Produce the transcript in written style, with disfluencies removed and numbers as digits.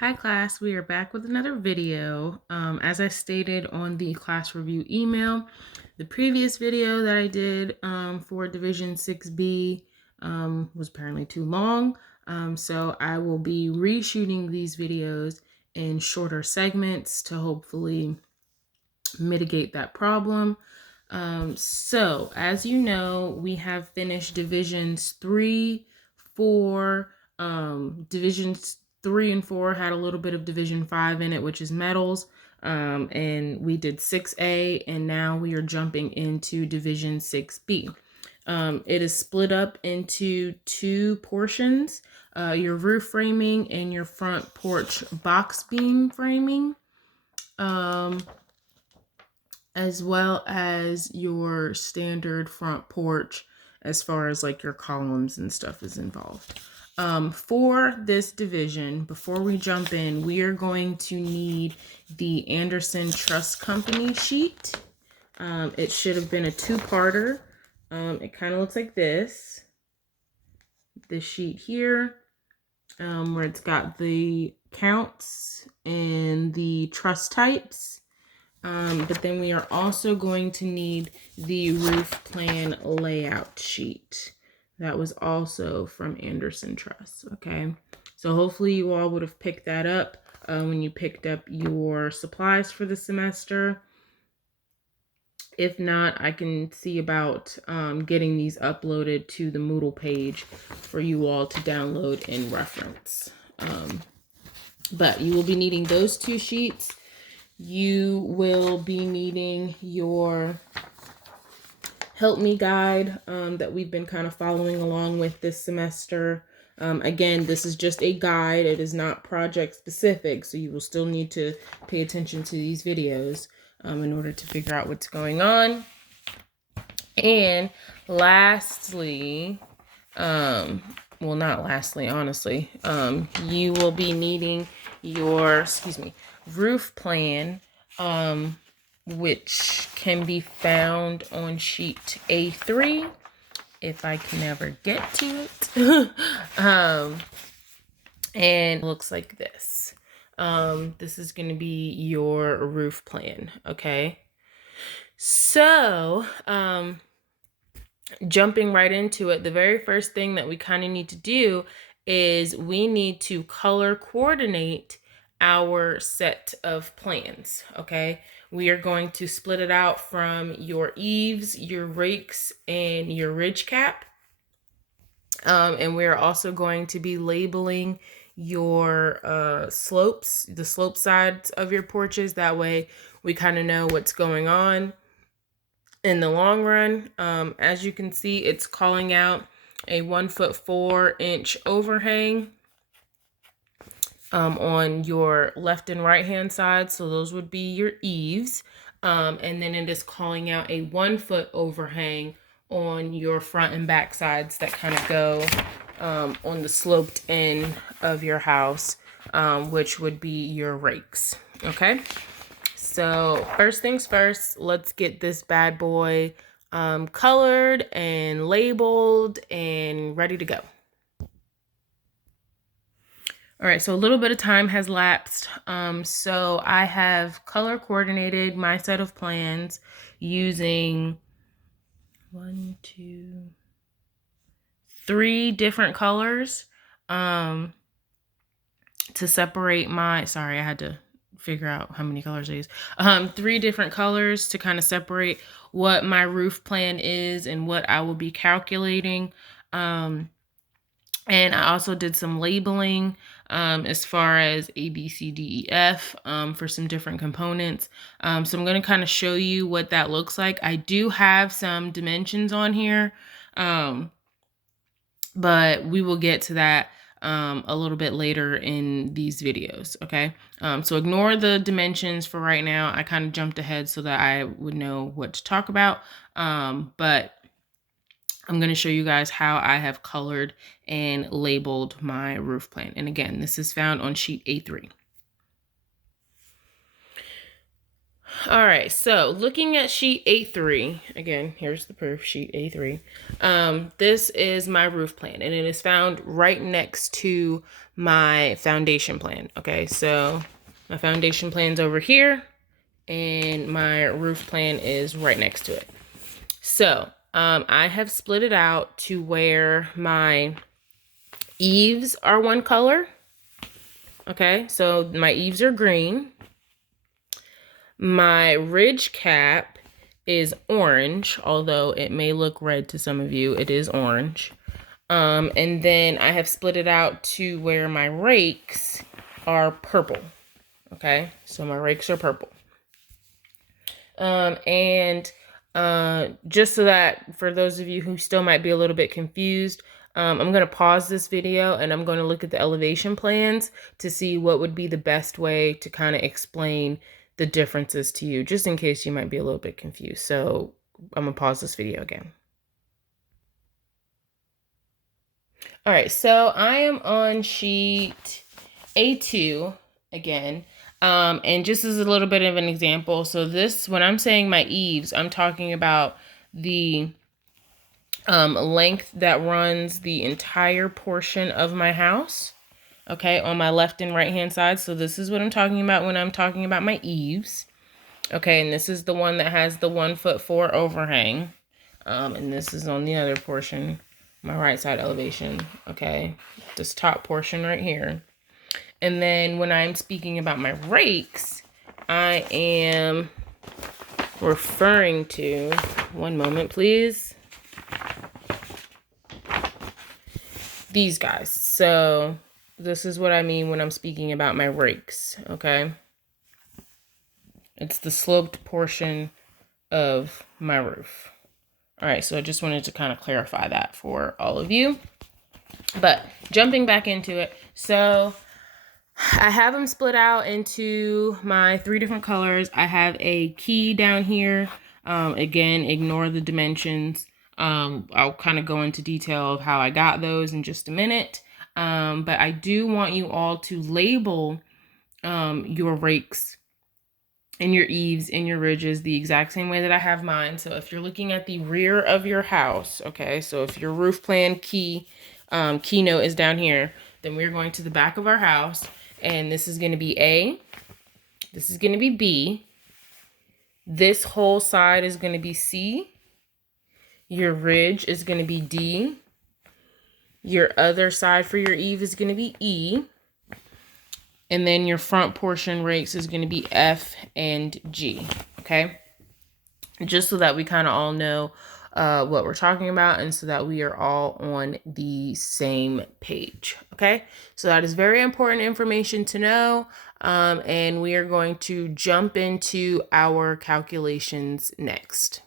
Hi class, we are back with another video. As I stated on the class review email, the previous video that I did for Division 6B was apparently too long. So I will be reshooting these videos in shorter segments to hopefully mitigate that problem. So as you know, we have finished Divisions 3, 4, Divisions 3 and 4 had a little bit of Division 5 in it, which is metals. And we did 6A, and now we are jumping into Division 6B. It is split up into two portions, your roof framing and your front porch box beam framing, as well as your standard front porch as far as like your columns and stuff is involved. For this division, before we jump in, we are going to need the Andersen Truss Company sheet. It should have been a two-parter. It kind of looks like this. This sheet here, where it's got the counts and the truss types. But then we are also going to need the roof plan layout sheet. That was also from Andersen Truss, okay? So hopefully you all would have picked that up when you picked up your supplies for the semester. If not, I can see about getting these uploaded to the Moodle page for you all to download and reference. But you will be needing those two sheets. You will be needing your Help Me guide that we've been kind of following along with this semester. Again, this is just a guide. It is not project specific, so you will still need to pay attention to these videos in order to figure out what's going on. And lastly, well, not lastly, honestly, you will be needing your, roof plan, which can be found on sheet A3 if I can ever get to it. And it looks like this. This is going to be your roof plan, okay? So, jumping right into it, the very first thing that we kind of need to do is we need to color coordinate our set of plans, okay? We are going to split it out from your eaves, your rakes, and your ridge cap. And we're also going to be labeling your slopes, the slope sides of your porches. That way we kind of know what's going on in the long run. As you can see, it's calling out a 1'4" overhang on your left and right hand side. So those would be your eaves. And then it is calling out a 1 foot overhang on your front and back sides that kind of go on the sloped end of your house, which would be your rakes. Okay. So first things first, let's get this bad boy colored and labeled and ready to go. All right, so a little bit of time has lapsed. So I have color coordinated my set of plans using 3 different colors to separate my, sorry, I had to figure out how many colors I use. 3 different colors to kind of separate what my roof plan is and what I will be calculating. And I also did some labeling as far as A, B, C, D, E, F for some different components. So I'm going to kind of show you what that looks like. I do have some dimensions on here, but we will get to that a little bit later in these videos, okay? So ignore the dimensions for right now. I kind of jumped ahead so that I would know what to talk about, but I'm going to show you guys how I have colored and labeled my roof plan. And again, this is found on sheet A3. All right, so looking at sheet A3, again, here's the proof, sheet A3. This is my roof plan, and it is found right next to my foundation plan. Okay, so my foundation plan's over here, and my roof plan is right next to it. So I have split it out to where my eaves are one color. Okay, so my eaves are green. My ridge cap is orange, although it may look red to some of you. It is orange. And then I have split it out to where my rakes are purple. Okay, so my rakes are purple. Just so that for those of you who still might be a little bit confused, I'm going to pause this video and I'm going to look at the elevation plans to see what would be the best way to kind of explain the differences to you, just in case you might be a little bit confused. So I'm going to pause this video again. All right, so I am on sheet A2 again. And just as a little bit of an example, so this, when I'm saying my eaves, I'm talking about the length that runs the entire portion of my house, okay, on my left and right hand side. So this is what I'm talking about when I'm talking about my eaves, okay, and this is the one that has the 1'4" overhang, and this is on the other portion, my right side elevation, okay, this top portion right here. And then when I'm speaking about my rakes, I am referring to, one moment please, these guys. So this is what I mean when I'm speaking about my rakes, okay? It's the sloped portion of my roof. All right, so I just wanted to kind of clarify that for all of you. But jumping back into it, so I have them split out into my 3 different colors. I have a key down here. Again, ignore the dimensions. I'll kind of go into detail of how I got those in just a minute. But I do want you all to label your rakes and your eaves and your ridges the exact same way that I have mine. So if you're looking at the rear of your house, okay, so if your roof plan keynote is down here, then we're going to the back of our house, and this is going to be A, this is going to be B, this whole side is going to be C, your ridge is going to be D, your other side for your eave is going to be E, and then your front portion rakes is going to be F and G, okay? Just so that we kind of all know what we're talking about, and so that we are all on the same page, okay? So that is very important information to know, and we are going to jump into our calculations next.